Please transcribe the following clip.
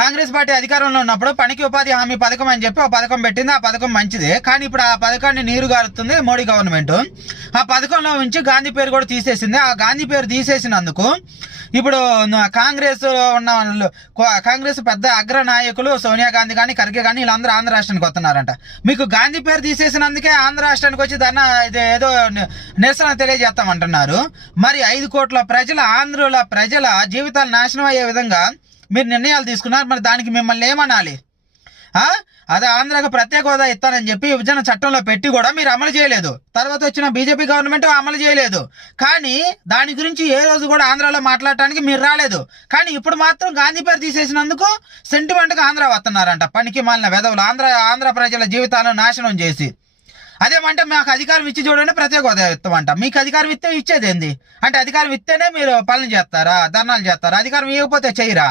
Congress party అధికారంలో ఉన్నప్పుడు పనికి ఉపాధి హామీ పథకం అని చెప్పి ఒక పథకం పెట్టింది. ఆ పథకం మంచిదే. కానీ ఇప్పుడు ఆ పథకాన్ని నీరు గారుతుంది మోడీ గవర్నమెంట్. ఆ పథకంలో నుంచి గాంధీ పేరు కూడా తీసేసింది. ఆ గాంధీ పేరు తీసేసినందుకు ఇప్పుడు కాంగ్రెస్ ఉన్న వాళ్ళు కాంగ్రెస్ పెద్ద అగ్ర నాయకులు సోనియా గాంధీ కానీ ఖర్గే కానీ వీళ్ళందరూ ఆంధ్ర రాష్ట్రానికి వస్తున్నారంట. మీకు గాంధీ పేరు తీసేసినందుకే ఆంధ్ర రాష్ట్రానికి వచ్చి ధర్నా ఇది ఏదో నిరసన తెలియజేస్తామంటున్నారు. మరి ఐదు కోట్ల ప్రజల ఆంధ్రుల ప్రజల జీవితాలు నాశనం అయ్యే విధంగా మీరు నిర్ణయాలు తీసుకున్నారు మరి దానికి మిమ్మల్ని ఏమనాలి? అదే ఆంధ్రాకి ప్రత్యేక హోదా ఇస్తానని చెప్పి విభజన చట్టంలో పెట్టి కూడా మీరు అమలు చేయలేదు. తర్వాత వచ్చిన బీజేపీ గవర్నమెంట్ అమలు చేయలేదు. కానీ దాని గురించి ఏ రోజు కూడా ఆంధ్రాలో మాట్లాడటానికి మీరు రాలేదు. కానీ ఇప్పుడు మాత్రం గాంధీ పేరు తీసేసినందుకు సెంటిమెంట్గా ఆంధ్ర వస్తున్నారంట. పనికి మాలిన వెధవులు ఆంధ్ర ఆంధ్ర ప్రజల జీవితాలను నాశనం చేసి. అదేమంటే మాకు అధికారం ఇచ్చి చూడండి ప్రత్యేక హోదా ఇస్తామంట. మీకు అధికారం ఇస్తే ఇచ్చేది ఏంది? అంటే అధికారం ఇస్తేనే మీరు పనులు చేస్తారా? ధర్నాలు చేస్తారా? అధికారం ఇవ్వకపోతే చేయరా?